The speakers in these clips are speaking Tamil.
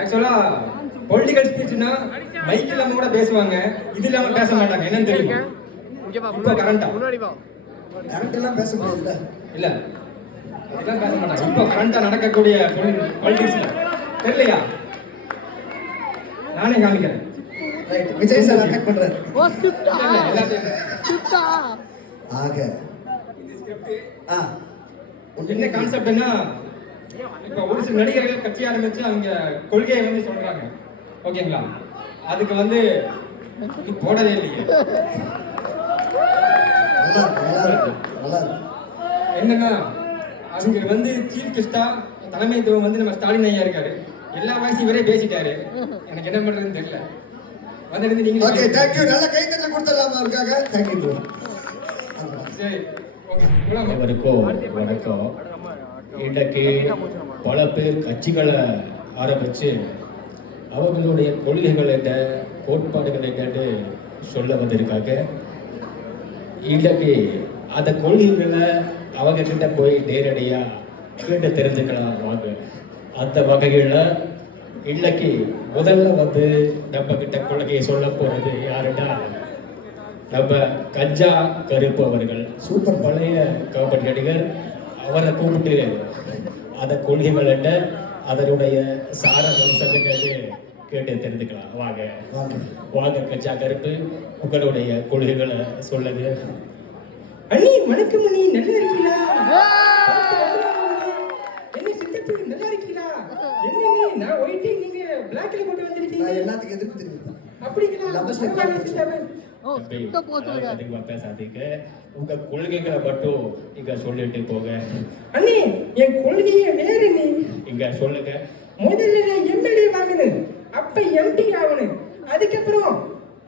ஆக்சுவலா பொலிட்டிக்கல் ஸ்பீச்னா மைக் இல்லாம கூட பேசுவாங்க, இது இல்லாம பேச மாட்டாங்க. என்னன்னு தெரியுமா? இப்போ கரண்டா கரண்ட் எல்லாம் பேச முடியாதுல்ல. இல்ல இதெல்லாம் பேச மாட்டாங்க. இப்போ கரண்டா நடக்கக்கூடிய பொலிட்டிக்ஸ்ல தெரியலையா? நானே காமிக்கிறேன். ரைட், விஜய் சார் அட்டாக் பண்றாரு. ஆக என்ன கான்செப்ட்னா, இப்போ ஒரு சில நடிகர்கள் கட்சி ஆரம்பிச்சு அவங்க கொள்கையை வந்து சொல்றாங்க, ஓகேங்களா? அதுக்கு வந்து நீ போடவே இல்லையே. என்னன்னா அதுக்கு வந்து சீஃப் கெஸ்டா தலைமைத்துவம் வந்து நம்ம ஸ்டாலின் ஐயா இருக்காரு. எல்லா வாய்ஸும் இவரே பேசிட்டாரு. எனக்கு என்ன பண்றதுன்னு தெரியல. வந்து நீங்க ஓகே, थैंक यू. நல்ல கைத்தட்டல் கொடுத்தலாமா அவருக்காக? Thank you. சரி, ஓகே. வணக்கம். இன்றைக்கு பல பேர் கட்சிகளை ஆரம்பித்து அவங்களுடைய கொள்கைகள் என்ன, கோட்பாடுகள் என்னன்னு சொல்ல வந்திருக்காங்க. இன்றைக்கு அந்த கொள்கைகளை அவங்க கிட்ட போய் நேரடியாக கேட்டு தெரிஞ்சுக்கலாம் வாங்க. அந்த வகையில் இன்னைக்கு முதல்ல வந்து நம்ம கிட்ட கொள்கையை சொல்ல போகிறது யாருன்னா நம்ம கஞ்சா கருப்பு அவர்கள். சூப்பர் பழைய காமெடி நடிகர். அவரை கூப்பிட்டு அந்த கொள்கைகள் என்ன, அதனுடைய சார அம்சங்கள் கேட்டு தெரிஞ்சுக்கலாம் வாங்க. வாங்க கஞ்சா கருப்பு, உங்களுடைய கொள்கைகளை சொல்லுங்க. அண்ணி வணக்கம் அண்ணி, நல்லா இருக்கீங்களா? என்ன சித்தப்பு நல்லா இருக்கீங்களா? என்ன நீ நான் ஒயிட் நீங்க பிளாக்ல போட்டு வந்திருக்கீங்க. எல்லாத்துக்கும் எதிர்ப்பு தெரியும். அப்படிங்களா? அதிகமா பேசாதீங்க, உங்க கொள்கைகளை மட்டும் இங்க சொல்லிட்டு போங்க. அண்ணி என் கொள்கையே வேற நீ இங்க சொல்லுங்க. முதல்ல நான் எம்எல்ஏ வாங்கணும், அப்ப எம்பி ஆகணும்,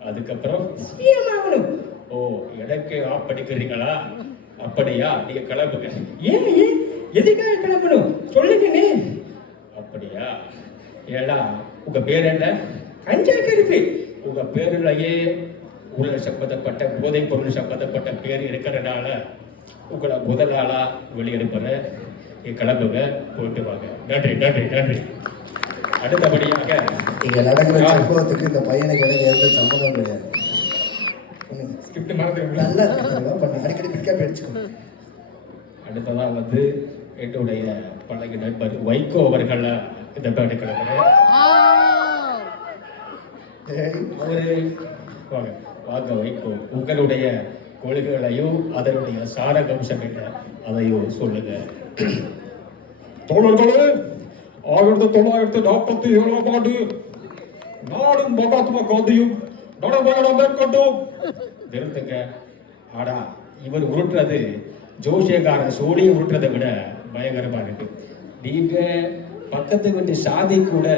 அதுக்கப்புறம் சிஎம் ஆகணும். ஓ, எனக்கு ஆப் படிக்கிறீங்களா? அப்படியா? நீங்க கிளம்புங்க. ஏன் எதுக்காக கிளம்பணும் சொல்லுங்க நீ. அப்படியா? ஏடா உங்க பேர் என்ன? கஞ்சா கருப்பு. உங்க பேருலயே உள்ள சம்பந்தப்பட்ட போதைப் பொருள் சம்பந்தப்பட்ட பேர் இருக்கிறதுனால உங்களை முதலாளா வெளியெடுப்பற. கிளம்புங்க, போயிட்டு வாங்க. நன்றி நன்றி நன்றி. அடுத்தபடியாக இங்க நடக்கிற சம்பவத்துக்கு இந்த பையனுக்கு இடையில எந்த சம்பந்தம் கிடையாது. ஸ்கிரிப்ட் மறந்துடுங்க. நல்லா பண்ணி அடிக்கடி பிடிக்காம அடிச்சுக்கோ. அடுத்ததா வந்து என்னுடைய பழைய நண்பர் வைகோ அவர்கள் இந்த பேட்டு கிளம்புறேன். அவரு வாங்க வைகோ, உங்களுடைய கொள்கைகளையும் அதனுடைய சாரகம்சம் என்ன அதையும் சொல்லுங்க. தோழர்களே, 1947 ஆண்டு நாடும் மகாத்மா காந்தியும் நடைபயணம் மேற்கொண்டோம். நிறுத்துங்க. ஆடா, இவர் உருட்டுறது ஜோசியக்கார சோழியை உருட்டுறதை விட பயங்கரமா இருக்கு. நீங்க பக்கத்து வீட்டு சாதி கூட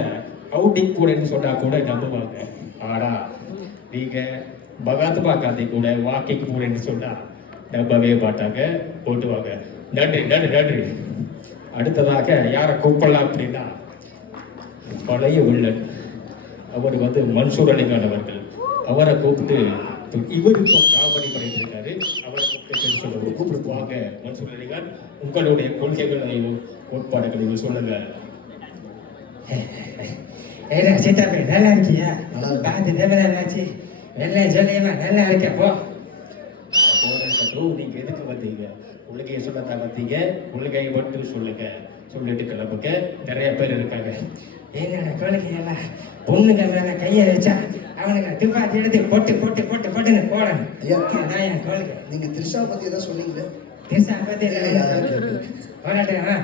அவுட்டிங் கூடன்னு சொன்னா கூட நம்புவாங்க. ஆடா, நீங்க மகாத்மா காந்தி கூட வாக்கிங் கூடன்னு சொன்னா நம்பவே மாட்டாங்க. போட்டு வாங்க. நன்றி நன்றி நன்றி. அடுத்ததாக யாரை கூப்பிடலாம் அப்படின்னா பழைய உள்ளன். அவர் வந்து மன்சூர் அலிகான் அவர்கள். அவரை கூப்பிட்டு இவருக்கும் காமெடி பண்ணிட்டு இருக்காரு. அவரை கூப்பிட்டு வாங்க மன்சூர் அலிகான், உங்களுடைய கொள்கைகளையும் கோட்பாடுகளையும் சொல்லுங்க. சீதாப்பே நல்லா இருக்கியா? பார்த்து தேவராச்சு நல்லா சொல்லியமா நல்லா இருக்க. போ நீங்க எதுக்கு வந்தீங்க? கொள்கையை சொல்லத்தான் வந்தீங்க. கொள்கையை மட்டும் சொல்லுங்க, சொல்லிட்டு கிளம்புங்க. நிறைய பேர் இருக்காங்க. என்னோட கொள்கையெல்லாம் பொண்ணுங்க மேல கையை வச்சா அவனுக்கு துப்பாக்கி எடுத்து போட்டு போட்டு போட்டு போட்டுன்னு போடணும். அதான் என் கொள்கை. நீங்க திரிஷா பத்தி ஏதாவது சொன்னீங்க? திரிஷா பத்தி போராட்டமா?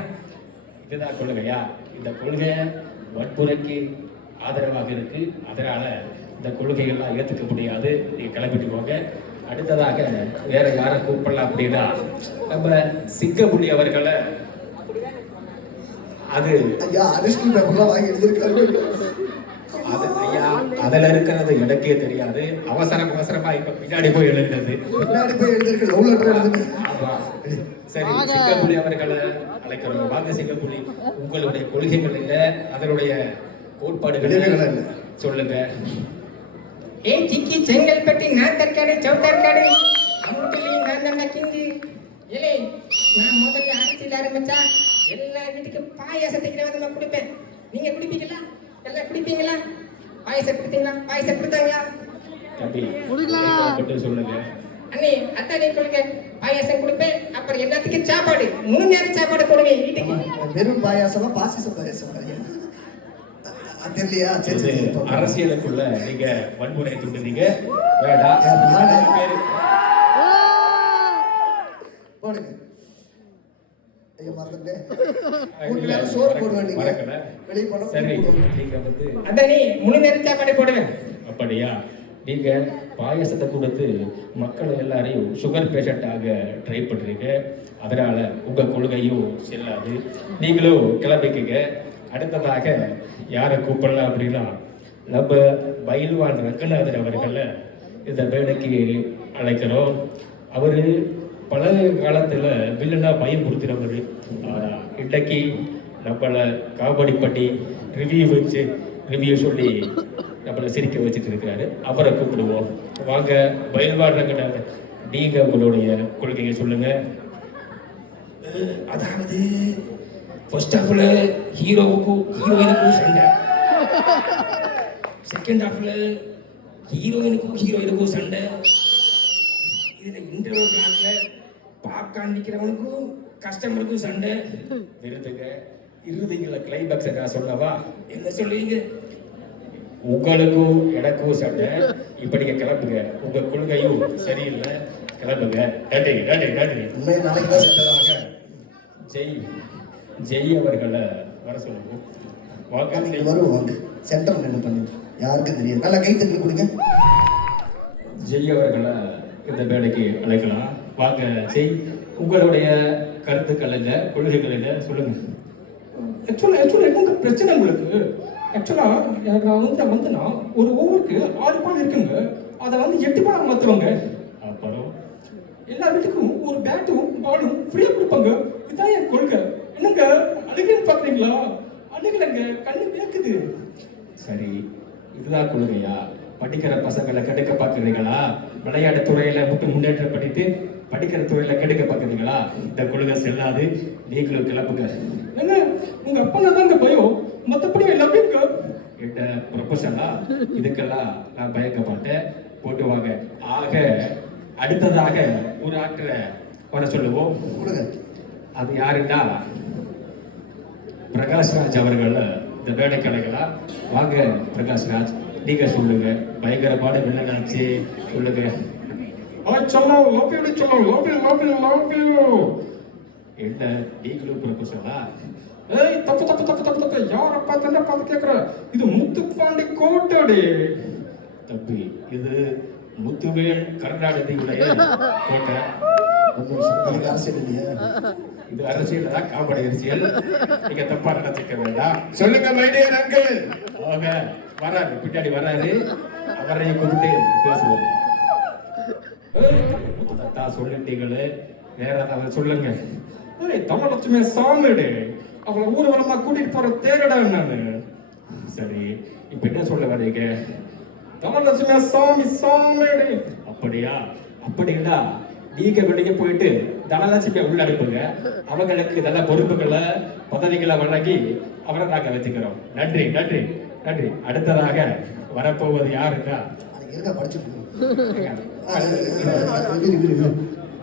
இதுதான் கொள்கையா? இந்த கொள்கை வன்முறைக்கு ஆதரவாக இருக்கு. அதனால இந்த கொள்கைகள்லாம் ஏற்றுக்க முடியாது. நீங்க கிளம்பிட்டு போங்க. அடுத்ததாக வேற யாரை கூப்பிடலாம் அப்படின்னா நம்ம சிங்கப்புலி அவர்களை. அது அரிசி பேப்பர்லாம் வாங்கி எழுதியிருக்காரு. அது ஐயா, அதுல இருக்கிறது எனக்கே தெரியாது. அவசரமா இப்ப பின்னாடி போய் எழுதுறது. சரி, சிங்கப்புலி அவர்களை அழைக்கிறோம். வாங்க சிங்கப்புலி, உங்களுடைய கொள்கைகள் இல்லை, அதனுடைய கோட்பாடுகள் சொல்லுங்க. சிக்கி செங்கல்பட்டி நான் தற்காடு சவுத்தற்காடு அவங்களையும் நான் தான் கிங்கு. இல்லை, நான் முதல்ல அரசியல் ஆரம்பிச்சா எல்லா வீட்டுக்கு பாயாசத்துக்கு விதமா கொடுப்பேன். நீங்க குடிப்பீங்களா? எல்லாம் குடிப்பீங்களா? பாயசம் குடுத்தீங்களா? பாயசம் கொடுத்தாங்களா? தம்பி மட்டும் சொல்லுங்க. அண்ணே அத்தானே கொள்க பாயசம் கொடுப்பேன். அப்புறம் எல்லாத்துக்கும் சாப்பாடு 3 நேரம் சாப்பாடு போடுவேன் வீட்டுக்கு. வெறும் பாயாசமா பாசிச பாயாசமா தெரியலையா? சரி சரி அரசியலுக்குள்ள நீங்க வன்முறை தூண்டுறீங்க வேண்டாம். போடுங்க. ஐயோ மறந்துட்டேன். சோறு போடுவேன் நீங்க. வெளியே போனா சரி நீங்க வந்து அதானே 3 நேரம் சாப்பாடு போடுவேன். அப்படியா? நீங்க பாயசத்தை கொடுத்து மக்களை எல்லாரையும் சுகர் பேஷண்டாக ட்ரை பண்றீங்க. அதனால உங்க கொள்கையும் செல்லாது. நீங்களும் கிளம்பிக்குங்க. அடுத்ததாக யாரை கூப்பிடலாம் அப்படின்னா நம்ம பயில்வான் ரங்கநாதன் அவர்களை இந்த வேலைக்கு அழைக்கிறோம். அவரு பழைய காலத்துல வில்லனா பயன்படுத்துறவர். இன்னைக்கு நம்மளை காமெடி பண்ணி ரிவ்யூ சொல்லி நம்மளை சிரிக்க வச்சுட்டு இருக்கிறாரு. அவரை கூப்பிடுவோம். வாங்க பயில்வான் ரங்கநாதன், நீங்க உங்களுடைய கொள்கையை சொல்லுங்க. அதாவது ஃபர்ஸ்ட் ஹாஃப்ல ஹீரோவுக்கும் ஹீரோயினுக்கும் சண்டை, செகண்ட் ஹாஃப்ல ஹீரோயினுக்கும் சண்டை, இதுல இன்டர்வல் பிளாக்ல பாப்கார்ன் விற்கிறவனுக்கும் கஸ்டமருக்கும் சண்டை. விருதுங்க இறுதிங்கள கிளைமேக்ஸ் நான் சொல்லவா? என்ன சொல்லுவீங்க? உங்களுக்கும் எனக்கும் சண்டை. இப்ப நீங்க கிளம்புங்க. உங்க கொள்கையும் சரியில்லை. கிளம்புங்க. நன்றி நன்றி நன்றி. ஜெய் அவர்களை வர சொல்லுவோம். வருவாங்க. சென்டர் என்ன பண்ணுங்க யாருக்கும் தெரியாது. நல்லா கை தட்டி கொடுங்க. ஜெய் அவர்களை இந்த வேலைக்கு அழைக்கலாம். வாங்க ஜெய், உங்களுடைய கருத்துக்கள் என்ன, கொள்கைகள் என்ன சொல்லுங்க. ஆக்சுவலா என்ன பிரச்சனை உங்களுக்கு? ஆக்சுவலா எனக்கு வந்துன்னா ஒரு ஓவருக்கு 6 பால் இருக்குங்க. அதை 8 பால் மாத்துவாங்க. அப்புறம் எல்லா வீட்டுக்கும் ஒரு பேட்டும் பாலும் ஃப்ரீயா கொடுப்பாங்க. இதுதான் என் கொள்கை. என்னங்க அழுகுன்னு பாக்குறீங்களா? அழுகலங்க, கண்ணு வேக்குது. சரி, இதுதான் கொள்கையா? படிக்கிற பசங்களை கெடுக்க பார்க்குறீங்களா? விளையாட்டு துறையில முன்னேற்றம் பண்ணிட்டு படிக்கிற துறையில கெடுக்க பார்க்குறீங்களா? இந்த கொள்கை செல்லாது. நீங்களும் கிளப்புங்க. ஏங்க உங்க அப்பா தாங்க பயம், மற்றபடி எல்லாமே என்ன ப்ரொபஷனா? இதுக்கெல்லாம் நான் பயக்க மாட்டேன். போட்டு வாங்க. ஆக அடுத்ததாக ஒரு ஆக்டரை வர சொல்லுவோம். அது யாருன்னா பிரகாஷ்ராஜ் அவர்கள் இந்த வேலைக்கு அழைக்கலாம். வாங்க பிரகாஷ்ராஜ், நீங்க சொல்லுங்க. பயங்கரமான வில்லனாச்சு சொல்லுங்க. என்ன நீங்களும் ப்ரொபஷனா? ஏய் தப்பு யாரை பார்த்து கேட்குற? இது முத்துப்பாண்டி கோட்டடி. தம்பி, இது முத்துவேல் கருணாநிதியுடைய கோட்டை. அரசியல் இல்லையா? இது அரசியல் தான், காமெடி அரசியல். நீங்க தப்பா நினைச்சுக்க வேண்டாம். சொல்லுங்க மைடியர் அங்கிள். அவங்க வராரு, பின்னாடி வராரு. அவரையும் கூப்பிட்டு பேசுவோம். அதைத்தான் சொல்லிட்டீங்களே, வேற ஏதாவது சொல்லுங்க. தனலட்சுமி சாமிடு அவளை ஊர்வலமா கூட்டிட்டு போற தேரடா நானு. சரி, இப்ப என்ன சொல்ல வரீங்க? தனலட்சுமி சாமிடு. அப்படியா? அப்படின்னா நீங்க வெளியே போயிட்டு தனலட்சுமியை உள்ள அனுப்புங்க. அவங்களுக்கு நல்ல பொறுப்புகளை பதவிகளை வழங்கி அவரை நாங்க வச்சுக்கிறோம். நன்றி நன்றி நன்றி. அடுத்ததாக வரப்போவது யாருன்னா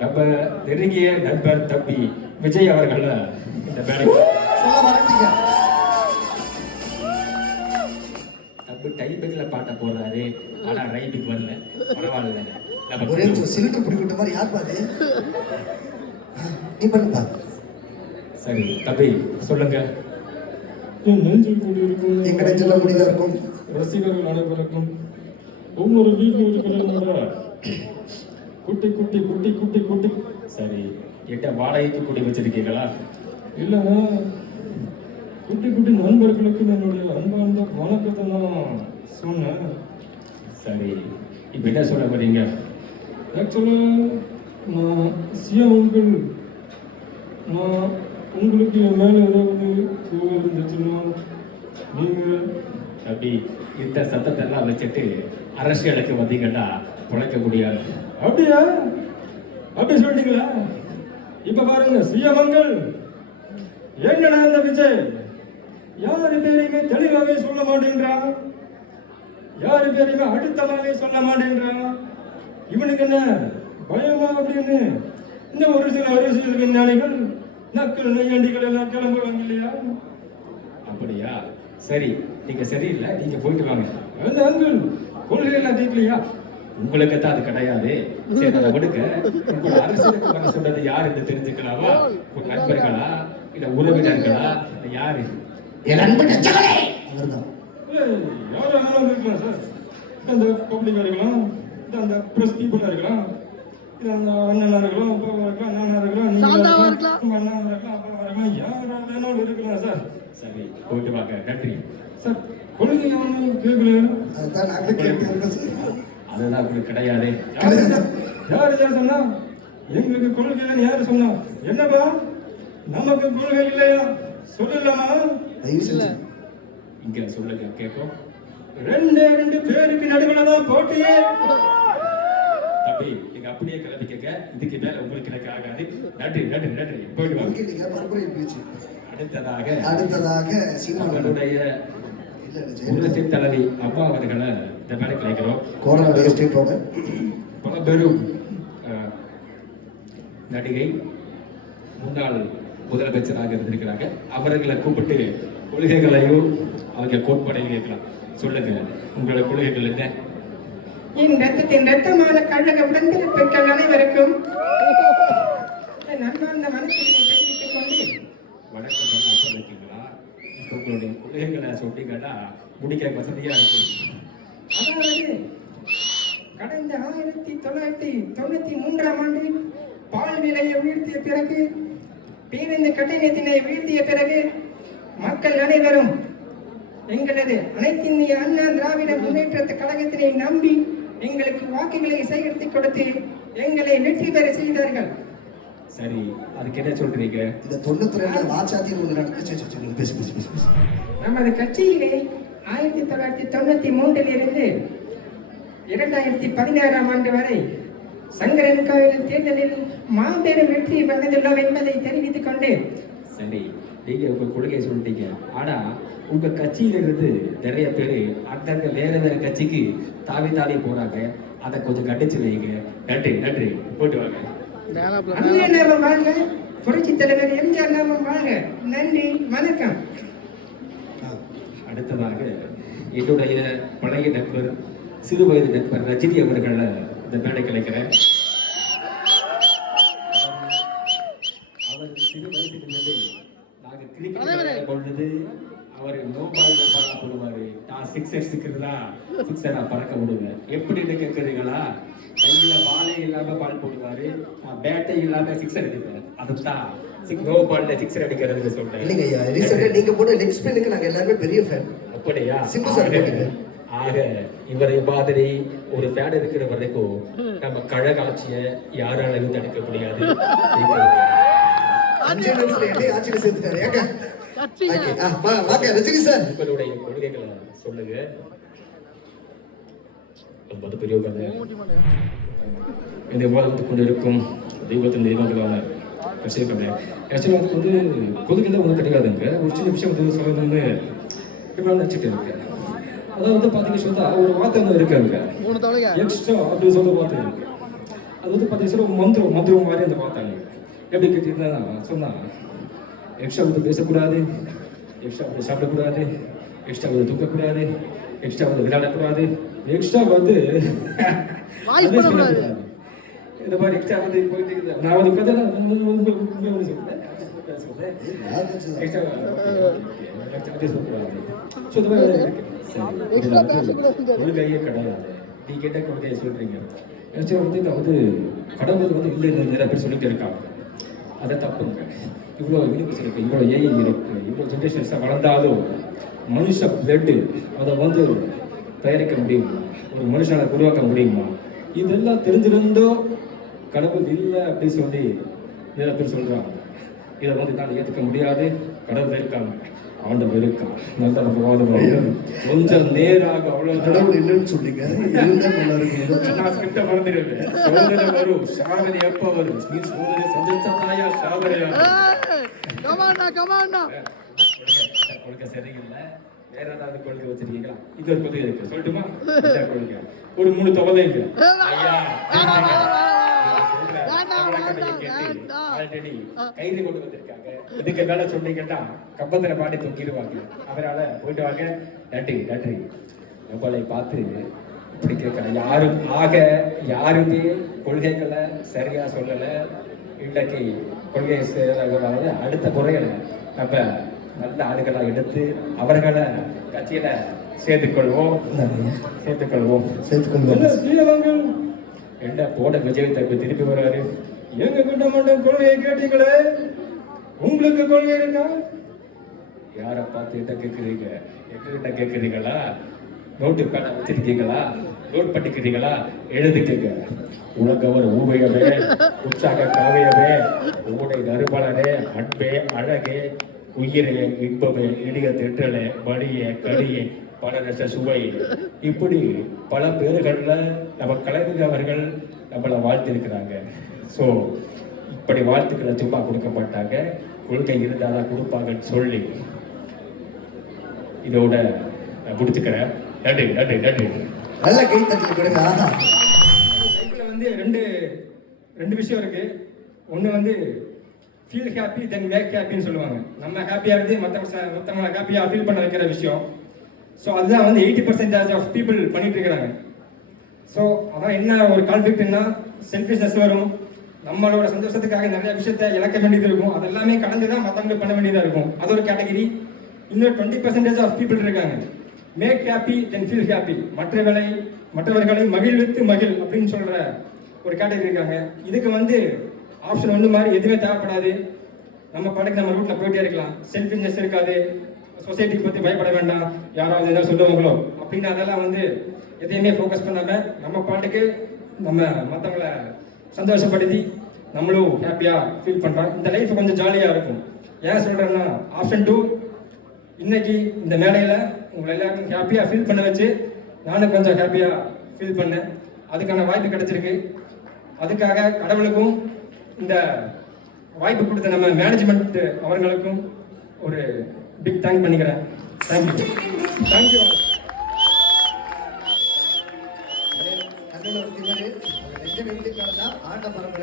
நம்ம நெருங்கிய நண்பர் தம்பி விஜய் அவர்கள் இந்த வேலைக்கு தம்பி டைமிங்ல பாட்ட போறாரு. ஆனா ரைட்டுக்கு வரல. பரவாயில்ல. ஒரே சிலுக்கு பிடிக்கிட்ட மாதிரி யார் பாரு நீ பண்ணுப்பா. சரி தம்பி சொல்லுங்க. நெஞ்சில் கூடியிருக்கும் எங்க நெஞ்சில முடிதா இருக்கும் ரசிகர்கள் அனைவருக்கும் ஒவ்வொரு வீட்டில் இருக்கிற குட்டி குட்டி குட்டி குட்டி குட்டி. சரி, எட்ட வாடகைக்கு கூட்டி வச்சிருக்கீங்களா? இல்லைன்னா குட்டி குட்டி நண்பர்களுக்கு என்னுடைய அன்பார்ந்த வணக்கத்தை நான் சொன்னேன். சரி, இப்போ என்ன சொல்ல வரீங்க? ஆக்சுவலாக நான் சிஎம் அங்கிள், நான் உங்களுக்கு என் மேலே ஏதாவது கோவம் இருந்துச்சுன்னா நீங்கள் அப்படி இந்த சத்தத்தெல்லாம் வச்சுட்டு அரசியலுக்கு வந்தீங்கன்னா பிழைக்க முடியாது. அப்படியா? அப்படி சொல்லிட்டீங்களா? இப்ப பாருங்க சிஎம் அங்கிள், எங்கடா இந்த விஜய்? யாரு பேரையுமே தெளிவாகவே சொல்ல மாட்டேன்றான், யாரு பேரையுமே அழுத்தமாவே சொல்ல மாட்டேன்றான். இவனுக்கு என்ன பயமா அப்படின்னு இந்த ஒரு சில அரசியல் விஞ்ஞானிகள் நக்கல் நெய்யாண்டிகள் எல்லாம் கிளம்புவாங்க இல்லையா? அப்படியா? சரி, நீங்க சரியில்லை, நீங்க போயிட்டு வாங்க. அந்த அங்கிள் கொள்கை எல்லாம் தீர்க்கலையா? உங்களுக்கு தான் அது கிடையாது. சரி, அதை விடுங்க. உங்கள் அரசுக்கு வர சொன்னது யார் என்று தெரிஞ்சுக்கலாமா? உங்க நண்பர்களா, இல்ல உறவினர்களா, இல்ல யாரு? என் அன்பு நெஞ்சங்களே அவர்தான். யார் வேணாலும் இருக்கலாம் சார். அந்த பப்ளிக்கா இருக்கலாம், அந்த பிரஸ் பீப்புளா இருக்கலாம், இது அந்த அண்ணனா இருக்கலாம், அப்பாவா இருக்கலாம், நானா இருக்கலாம், நீங்க இருக்கலாம், உங்க அண்ணா இருக்கலாம், அப்பாவா இருக்கலாம், யாரா வேணாலும் இருக்கலாம் சார். சரி, போயிட்டு வாங்க. நன்றி சார். கொள்கையை ஒன்றும் கேட்கல. அதுதான் நாங்கள் கேட்கிறோம். அதெல்லாம் உங்களுக்கு கிடையாது. யாரு சார் சொன்னா? எங்களுக்கு கொள்கை இல்லைன்னு யாரு சொன்னா? என்னப்பா நமக்கு கொள்கை இல்லையா? சொல்லலாமா? தயவு செஞ்சு இங்க சொல்லுங்க, கேட்கும். ரெண்டு பேருக்கு நடுவில் தான் போட்டியே. தம்பி, நீங்க அப்படியே கிளம்பிக்கங்க. இதுக்கு மேல உங்களுக்கு எனக்கு ஆகாது. நன்றி நன்றி நன்றி. போயிட்டு வாங்க. நீங்க பரப்புரை பேச்சு. அடுத்ததாக நம்மளுடைய புரட்சி தலைவி அம்மா அவர்களை இந்த மேடை கிடைக்கிறோம். கோடநாடு எஸ்டேட்டோட பல பெரும் நடிகை, முன்னாள் முதலமைச்சராக இருந்திருக்கிறாங்க. அவர்களை கூப்பிட்டு கொள்கைகளையும் அவங்க கோட்பாடையும் கேட்கலாம். சொல்லுங்க, உங்களோட கொள்கைகள் என்ன? என் ரத்தத்தின் ரத்தமான கழக உடன்பிறப்புகள் அனைவருக்கும் என் அன்பார்ந்த வணக்கத்தை தெரிவித்துக் கொண்டு வணக்கம் இருக்கீங்களா? உங்களுடைய கொள்கைகளை சொன்னீங்கன்னா முடிக்க வசதியா இருக்கும். அதாவது கடந்த 1993ஆம் ஆண்டு பால் விலையை வீழ்த்திய பிறகு, பேருந்து கட்டணத்தினை வீழ்த்திய பிறகு மக்கள் அனைவரும் எங்களது அனைத்திந்திய அண்ணா திராவிட முன்னேற்ற கழகத்தினை நம்பி எங்களுக்கு வாக்குகளை சேகரித்துக் கொடுத்து எங்களை வெற்றி பெற செய்தார்கள். சரி, அதுக்கு என்ன சொல்றீங்க? இந்த 92 வாச்சாத்தி ஒன்று நடந்துச்சு. பேசு. நமது கட்சியிலே 1993 இருந்து 2016ஆம் ஆண்டு வரை சங்கரன் கோவில் தேர்தலில் மாபெரும் வெற்றி பெற்றதுள்ளோம் என்பதை தெரிவித்துக் கொண்டு. சரி, நீங்க உங்க கொள்கையை சொல்லிட்டீங்க. ஆனா உங்க கட்சியிலிருந்து நிறைய பேரு அந்தந்த வேற கட்சிக்கு தாவி போறாங்க. அதை கொஞ்சம் கண்டிச்சு வைங்க. நன்றி நன்றி. போயிட்டு வாங்க. அண்ணன் நாமம் வாழ்க, புரட்சி தலைவர் எம்ஜிஆர் நாமம் வாழ்க. நன்றி, வணக்கம். அடுத்ததாக என்னுடைய பழைய நண்பர், சிறு வயது நண்பர் ரஜினி அவர்களை இந்த மேடை கிடைக்கிறேன். அவர் சிறு வயசுலேருந்து நாங்கள் கிரிக்கெட் விளையாடும் பொழுது அவர் நோபாலா போடுவாரு. நான் சிக்ஸர் பறக்க விடுவேன். எப்படின்னு கேட்குறீங்களா? கையில பாலே இல்லாம பால் போடுவாரு, நான் பேட்டை இல்லாம சிக்ஸர் அடிப்பேன். அதுதான் நோ பால்ல சிக்ஸர் அடிக்கிறதுன்னு சொல்றேன். இல்லைங்க ஐயா, ரீசெண்டா நீங்க போட்ட லெக் ஸ்பின்னுக்கு நாங்க எல்லாருமே பெரிய ஃபேன். அப்படியா? சிம்பு சார் போட்டீங்க. ஆக இவரை மாதிரி ஒரு ஃபேன் இருக்கிற வரைக்கும் நம்ம கழக ஆட்சியை யாராலையும் தடுக்க முடியாது. ஆட்சியில சேர்த்துட்டாரு. ஏங்க வாங்க ரஜினி சார், உங்களுடைய கொள்கைகளை சொல்லுங்க. ரொம்ப பெரிய கதை. இந்த விவாதத்துக் கொண்டிருக்கும் தெய்வத்தின் தெய்வங்களான விஷயக்கதை ஆக்சுவலாக அதுக்கு வந்து கொதுக்கெல்லாம் ஒன்றும் கிடையாதுங்க. ஒரு சின்ன விஷயம் வந்து சொல்லணும்னு இப்போ நினச்சிட்டு இருக்கேன். அதாவது வந்து பார்த்தீங்கன்னா சொன்னா ஒரு வார்த்தை ஒன்று இருக்காங்க, எக்ஸ்ட்ரா அப்படின்னு சொல்ல வார்த்தை இருக்கு. அது வந்து பார்த்தீங்கன்னா ஒரு மந்திரம் மாதிரி அந்த வார்த்தைங்க. எப்படி கேட்டீங்கன்னா சொன்னா எக்ஸ்ட்ரா வந்து பேசக்கூடாது, எக்ஸ்ட்ரா வந்து சாப்பிடக்கூடாது, எக்ஸ்ட்ரா வந்து தூக்கக்கூடாது, எக்ஸ்ட்ரா வந்து விளையாடக்கூடாது, எக்ஸ்ட்ரா வந்து இந்த மாதிரி எக்ஸ்ட்ரா வந்து போயிட்டு இருக்குது. நான் வந்து கதை சொல்றேன் எக்ஸ்ட்ரா சொல்லக்கூடாது. ஸோ இந்த மாதிரி இருக்கு. கொள்கையே கிடையாது. நீ கேட்ட கொள்கையை சொல்றீங்க. ஆக்சுவலாக வந்து நான் வந்து கடவுள் வந்து இல்லை நிறைய பேர் சொல்லிட்டு இருக்காங்க. அதை தப்புங்க. இவ்வளோ யூனிவர்ஸ் இருக்கு, இவ்வளோ ஏஐ இருக்கு, இவ்வளோ ஜென்ரேஷன்ஸாக வளர்ந்தாலும் மனுஷ பிளட்டு அதை வந்து தயாரிக்க முடியுமா? ஒரு மனுஷனை உருவாக்க முடியுமா? இதெல்லாம் தெரிஞ்சிருந்தோ கடவுள் இல்லை அப்படின்னு சொல்லி நிறைய பேர் சொல்றாங்க. இதை வந்து நான் ஏற்றுக்க முடியாது. கடவுள் இருக்காங்க, ஆண்டவர் இருக்கான். நல்ல விவாதம் கொஞ்சம் நேராக அவ்வளோ கடவுள் இல்லைன்னு சொல்லிங்க. நான் ஸ்கிரிப்ட மறந்துடுவேன். சோதனை வரும், சாதனை எப்போ வரும்? நீ சோதனை சந்திச்சாயா சாதனையா? கொள்கை சரியில்லை, வேற ஏதாவது கொள்கை வச்சிருக்கீங்களா? இது ஒரு கொள்கை இருக்கு, சொல்லட்டுமா? இந்த கொள்கை ஒரு 3 தொகை இருக்கு. ஐயா ஆல்ரெடி கைது கொண்டு வந்திருக்காங்க. இதுக்கு மேல சொன்னீங்கன்னா கம்பத்துல பாடி தூக்கிடுவாங்க. அதனால போயிட்டு வாங்க. நன்றி நன்றி. நம்மளை பார்த்து இப்படி கேட்கலாம். யாருமே கொள்கைகளை சரியா சொல்லல. இன்றைக்கு கொள்கை அதாவது அடுத்த முறையில நம்ம நல்ல ஆளுகளா எடுத்து அவர்களை கட்சியில சேர்த்துக்கொள்வோம். என்ன ஸ்ரீலங்கன் என்ன போட விஜய் தம்பி திருப்பி வர்றாரு. எங்க கிட்ட மட்டும் கொள்கையை கேட்டீங்களே, உங்களுக்கு கொள்கை இருக்கா? யாரை பார்த்து என்ன கேட்குறீங்க? எங்ககிட்ட கேட்குறீங்களா? நோட்டு பேனா வச்சிருக்கீங்களா? நோட் பண்ணிக்கிறீங்களா? எழுதிக்கங்க. உலகவர் ஊவையவே, உற்சாக காவியவே, ஊடை நறுமலனே, அன்பே அழகே, உயிரே இன்பமே, இனிய திட்டலே, மணியே கடியே, பலரச சுவை, இப்படி பல பேர்கள்ல நம்ம கலைஞர் அவர்கள் நம்மளை வாழ்த்திருக்கிறாங்க. ஸோ இப்படி வாழ்த்துக்களை சும்மா கொடுக்க மாட்டாங்க, கொள்கை இருந்தாதான் கொடுப்பாங்கன்னு சொல்லி இதோட நான் முடிச்சுக்கிறேன். நன்றி நன்றி நன்றி. நல்ல கை தட்டி கொடுங்க. ஆஹா. லைஃப்ல வந்து ரெண்டு விஷயம் இருக்கு. ஒன்று வந்து ஃபீல் ஹாப்பி தென் மேக் ஹாப்பின்னு சொல்லுவாங்க. நம்ம ஹாப்பியாக இருந்து மற்றவங்களை ஹாப்பியாக ஃபீல் பண்ண வைக்கிற விஷயம். ஸோ அதுதான் வந்து 80% ஆஃப் பீப்புள் பண்ணிட்டு இருக்கிறாங்க. ஸோ அதான் என்ன ஒரு கான்ஃப்ளிக்ட்னா செல்ஃபிஷ்னஸ் வரும். நம்மளோட சந்தோஷத்துக்காக நிறைய விஷயத்த இழக்க வேண்டியது இருக்கும். அதெல்லாமே கடந்து தான் மற்றவங்களுக்கு பண்ண வேண்டியதாக இருக்கும். அது ஒரு கேட்டகிரி. இன்னும் 20% ஆஃப் பீப்புள் இருக்காங்க. Make happy then feel happy, மற்றவர்களை மகிழ்வித்து மகிழ் அப்படின்னு சொல்ற ஒரு கேட்டகரி இருக்காங்க. இதுக்கு வந்து ஆப்ஷன் ஒன்று மாதிரி எதுவுமே தேவைப்படாது. நம்ம பாட்டுக்கு நம்ம ரூட்ல போயிட்டே இருக்கலாம். செல்ஃபிஷ்னஸ் இருக்காது. சொசைட்டி பற்றி பயப்பட வேண்டாம், யாராவது ஏதாவது சொல்லுவாங்களோ அப்படின்னு அதெல்லாம் வந்து எதையுமே ஃபோக்கஸ் பண்ணாம நம்ம பாட்டுக்கு நம்ம மற்றவங்களை சந்தோஷப்படுத்தி நம்மளும் ஹாப்பியாக ஃபீல் பண்ணுறோம். இந்த லைஃப் கொஞ்சம் ஜாலியாக இருக்கும். ஏன் சொல்கிறேன்னா ஆப்ஷன் 2 இன்னைக்கு இந்த மேடையில் உங்களை எல்லாருக்கும் ஹாப்பியாக ஃபீல் பண்ண வச்சு நானும் கொஞ்சம் ஹாப்பியாக ஃபீல் பண்ணேன். அதுக்கான வாய்ப்பு கிடைச்சிருக்கு. அதுக்காக கடவுளுக்கும் இந்த வாய்ப்பு கொடுத்த நம்ம மேனேஜ்மெண்ட் அவர்களுக்கும் ஒரு பிக் தேங்க் பண்ணிக்கிறேன். தேங்க்யூ. கண்ணில் ஒரு திமிரு, நெஞ்சு நிமித்தி கடந்தா ஆண்ட மரம்